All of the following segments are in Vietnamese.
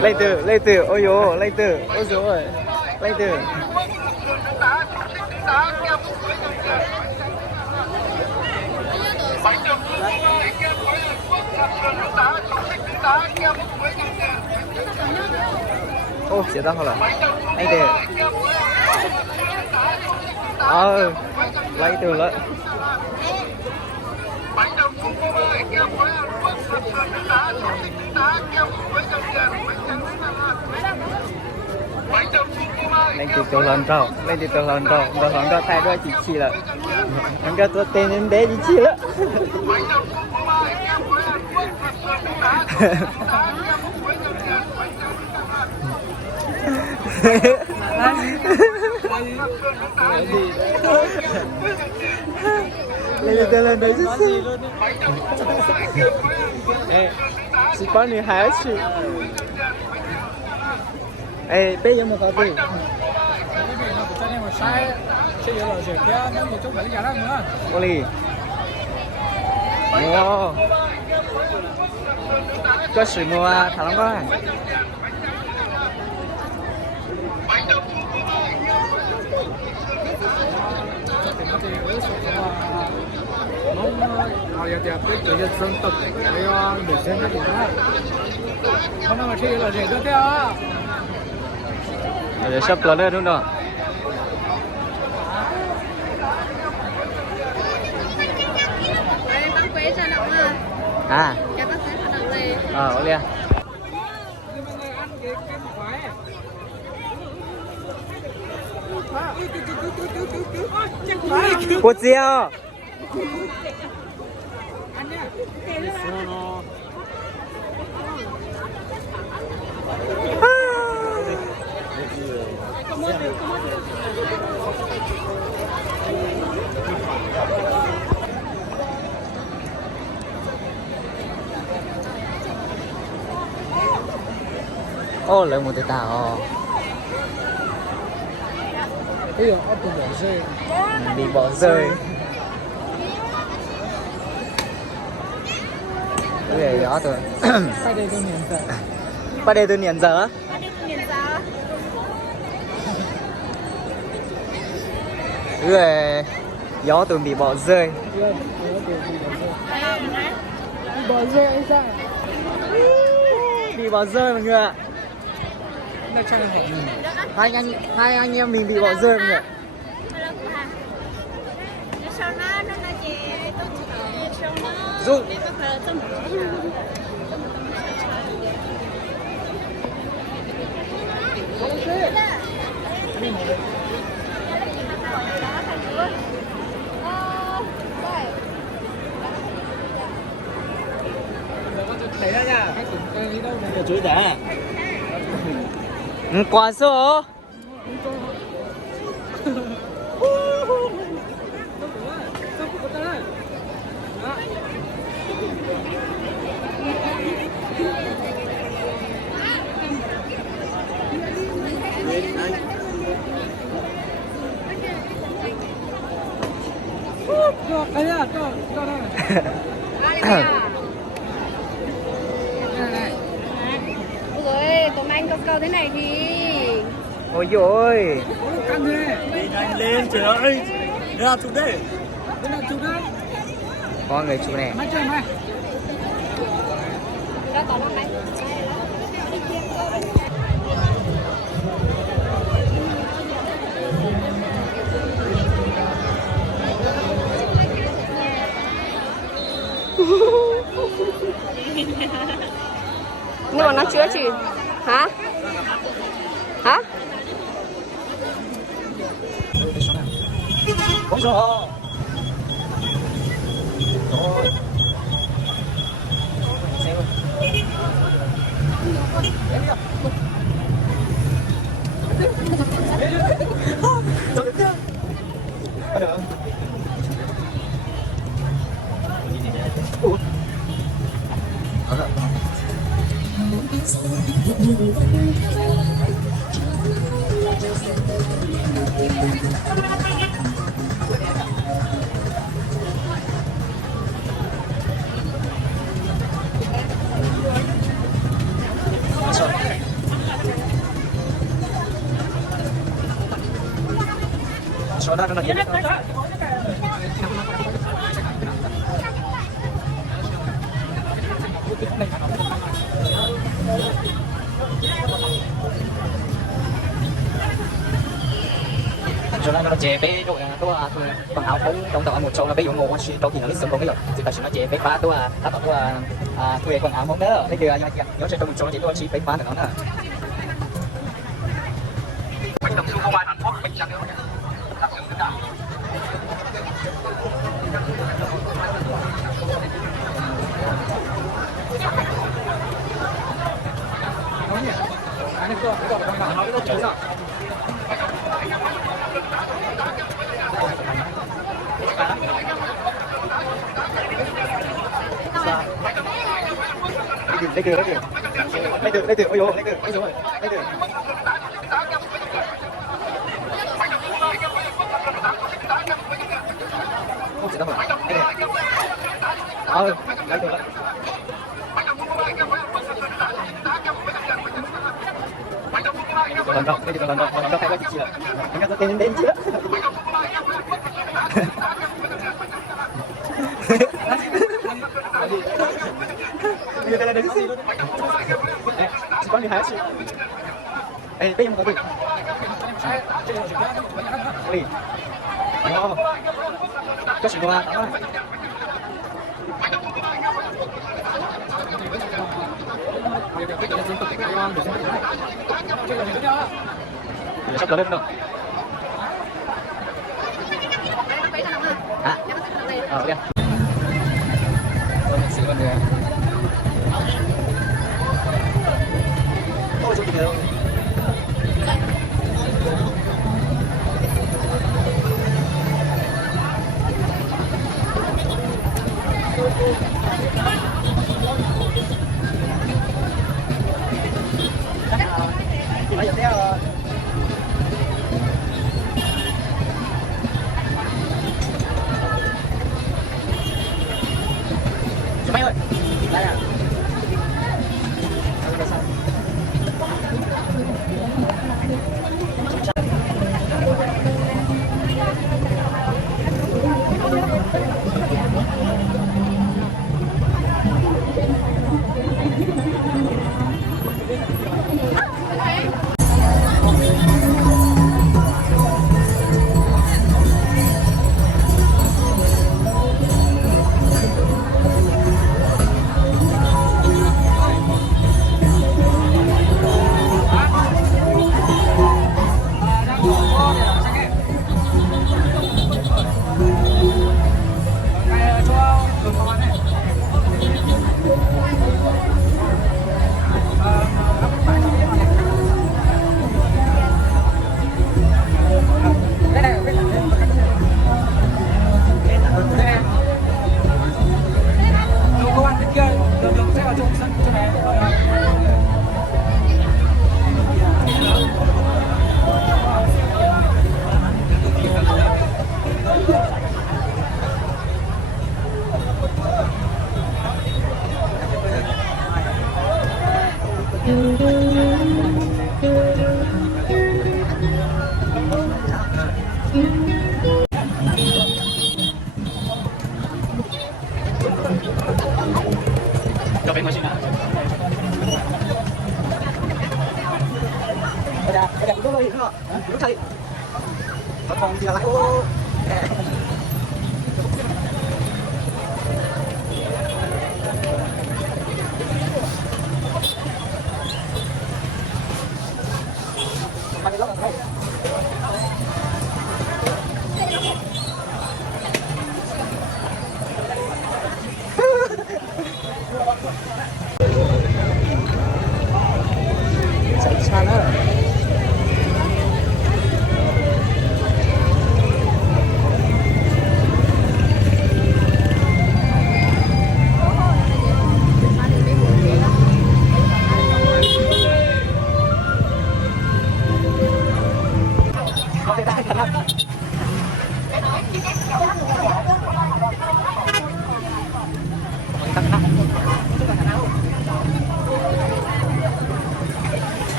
Lấy từ, ôi dồi, lấy từ, ôi dồi, lấy từ. Ô,写到了，lấy từ. Lấy từ了. Lên từ từ lần đầu, lên từ từ lần đầu thay đổi chỉ chỉ了，那个做电人得一起了。lên từ lần đấy chứ gì luôn. Chỉ có女孩去。哎，bây giờ một cái gì? Ô lì. Wow. Có sự mua thằng lắm quá. Họ giờ thì cái chủ nhật dân tộc để xem các gì đó. Hôm nay mà chơi là gì đó theo. Để sắp lớn lên đúng không? À. Ô lia. Cô chiêu. Ô, lại một cái tàu. Bị bỏ rơi. Cái này đó thôi. Qua đây tôi niệm giờ. Cái này gió tôi bị bỏ rơi. Bỏ rơi anh sao? Bị bỏ rơi mọi người ạ. Hai anh em mình bị bỏ rơi mọi người. Giúp. Thấy ra nha. Cái đi đâu này? Chuối đã. Quả số. Cái này cho đây. Ôi, tụi anh câu thế này thì Ôi dồi. Căng thế. Đi nhanh lên trời ơi. Đây là chụp đây. Đây là chụp đấy. Có người chụp này. Mày chơi mày. ra tỏ năm đấy. Nhưng mà nó chữa chị hả? Hả? Không sợ. Số đó nó là cho nên nó chế bé rồi tôi bằng áo cũng trong tàu một số là ví dụ một suy trong thì nó lít sống không biết rồi thì phải nó chế bé phá tôi ta bảo tôi thuê quần áo món đó cái kia nhớ trên trong một số chỉ tôi chỉ bé phá được nó nè đồng xu không ai Hàn Quốc mình chẳng làm sự nào lấy được ôi dồi lấy được không chỉ đâu rồi lấy được lần đầu đây là lần đầu thay qua chị rồi anh có tên đến chị đó bây giờ đến gì luôn chỉ có 12 chị bây giờ có được đi có chuyện qua sắp tới lên rồi ok xin ơn người ôi chụp được bây giờ theo mấy ơi đây à cho bên ngoài xin ạ. Bây giờ cũng có lôi nữa. Đúng thầy. Còn gì là lại ô.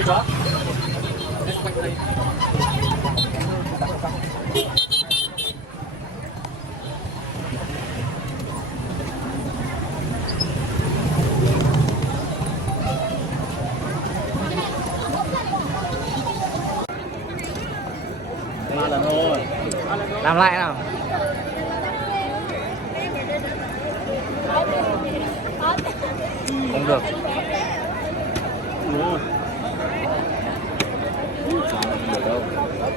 chưa có. Ba lần thôi. Làm lại nào. Không được.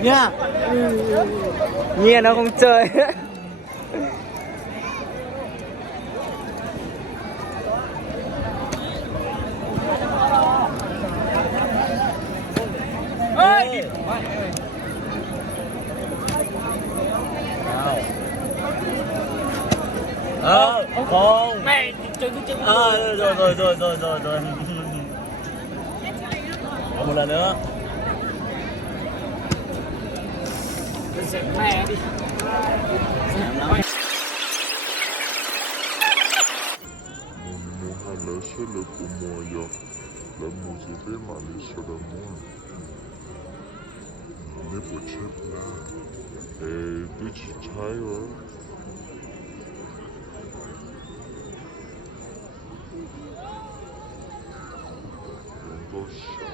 Nha. Nhiên nó không chơi. Ê. Không. Mày chơi cứ chơi. Rồi. Còn một lần nữa. Mẹ đi. Muhalashele kumoya la muzibe malisha la moa. Nipo chepla. Duchi chayo. Ngosha.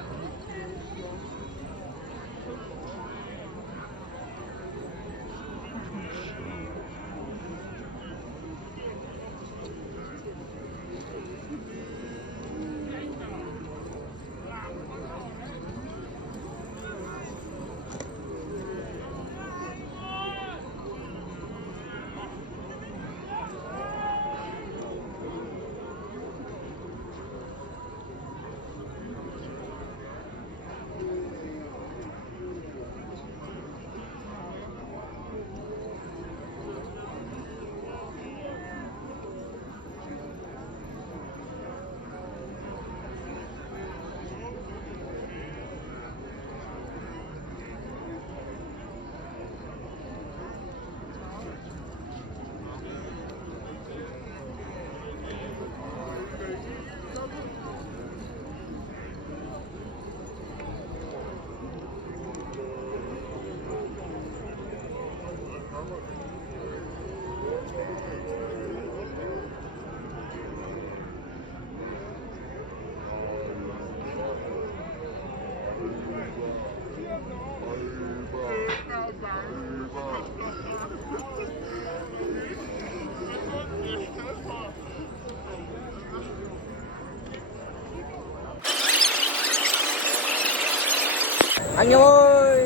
Anh ơi.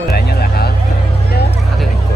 Lại nhớ là hả? Hả từ thành phố.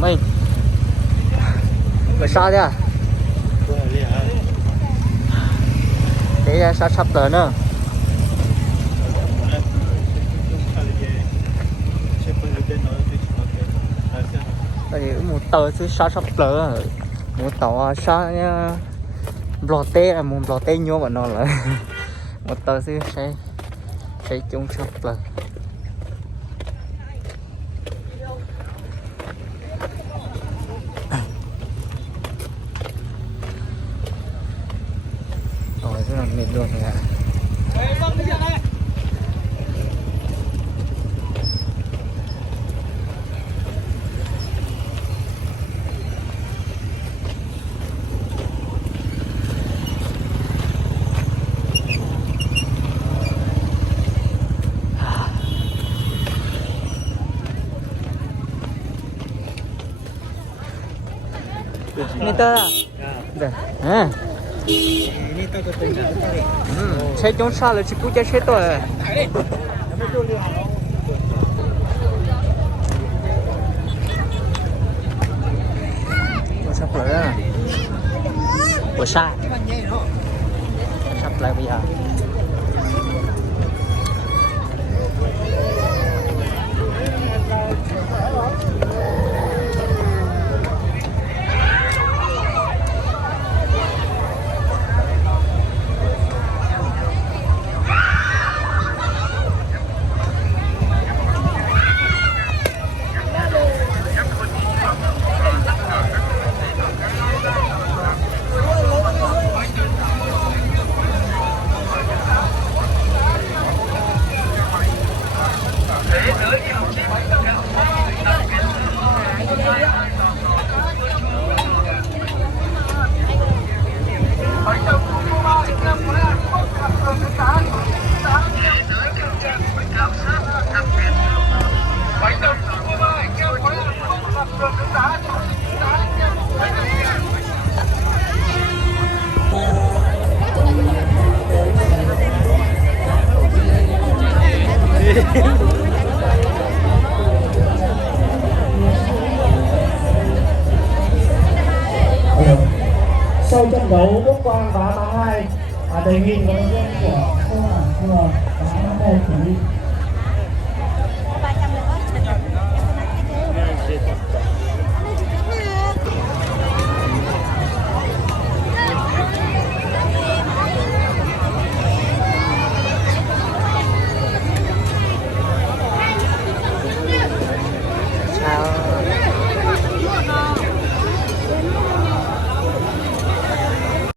mình mới sao thế cái sao sắp tới nữa đây một tờ chứ sao sắp tới một tàu sao nha lò tê là một lò tê nhô vào nó là một tờ chứ sẽ chung sắp tới rất là mệt luôn rồi ạ. Ini tuh lah. Dah. Ini tahu ketentuan tadi. Xe chống xa là chỉ cú chơi xe thôi. Sắp lại đó. Ủa xa. Sắp lại bây giờ. Sau trận đấu bước qua vá 32, đề nghị của của bắn một chỉ